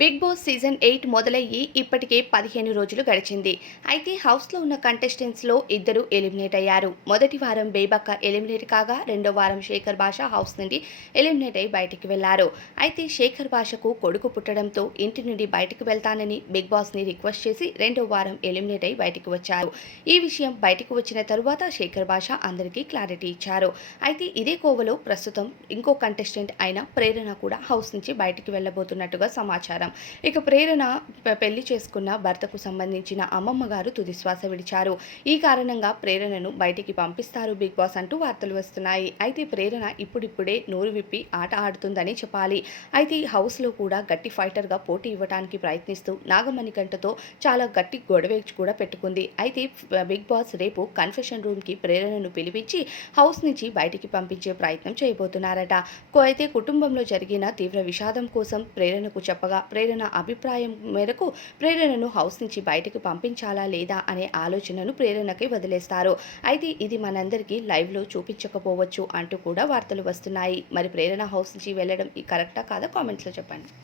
Big boss season eight మొదలయ్యి ఇప్పటికే పదిహేను రోజులు గడిచింది. అయితే హౌస్లో ఉన్న కంటెస్టెంట్స్లో ఇద్దరు ఎలిమినేట్ అయ్యారు. మొదటి వారం బేబక్క ఎలిమినేట్ కాగా రెండో వారం శేఖర్ భాష హౌస్ నుండి ఎలిమినేట్ అయి బయటికి వెళ్ళారు. అయితే శేఖర్ భాషకు కొడుకు పుట్టడంతో ఇంటి నుండి బయటకు వెళ్తానని బిగ్ బాస్ని రిక్వెస్ట్ చేసి రెండో వారం ఎలిమినేట్ అయి బయటకు వచ్చారు. ఈ విషయం బయటకు వచ్చిన తరువాత శేఖర్ భాష అందరికీ క్లారిటీ ఇచ్చారు. అయితే ఇదే కోవలో ప్రస్తుతం ఇంకో కంటెస్టెంట్ అయిన ప్రేరణ కూడా హౌస్ నుంచి బయటికి వెళ్ళబోతున్నట్టుగా సమాచారం. ఇక ప్రేరణ పెళ్ళి చేసుకున్న భర్తకు సంబంధించిన అమ్మమ్మ గారు తుదిశ్వాస విడిచారు. ఈ కారణంగా ప్రేరణను బయటికి పంపిస్తారు బిగ్ బాస్ అంటూ వార్తలు వస్తున్నాయి. అయితే ప్రేరణ ఇప్పుడిప్పుడే నోరు విప్పి ఆట ఆడుతుందని చెప్పాలి. అయితే ఈ హౌస్లో కూడా గట్టి ఫైటర్గా పోటీ ఇవ్వడానికి ప్రయత్నిస్తూ నాగమణికంటతో చాలా గట్టి గొడవ కూడా పెట్టుకుంది. అయితే బిగ్ బాస్ రేపు కన్ఫెషన్ రూమ్కి ప్రేరణను పిలిపించి హౌస్ నుంచి బయటికి పంపించే ప్రయత్నం చేయబోతున్నారట. అయితే కుటుంబంలో జరిగిన తీవ్ర విషాదం కోసం ప్రేరణకు చెప్పగా ప్రేరణ అభిప్రాయం మేరకు ప్రేరణను హౌస్ నుంచి బయటకు పంపించాలా లేదా అనే ఆలోచనను ప్రేరణకి వదిలేస్తారు. అయితే ఇది మనందరికీ లైవ్లో చూపించకపోవచ్చు అంటూ కూడా వార్తలు వస్తున్నాయి. మరి ప్రేరణ హౌస్ నుంచి వెళ్ళడం కరెక్టా కాదా? కామెంట్స్లో చెప్పండి.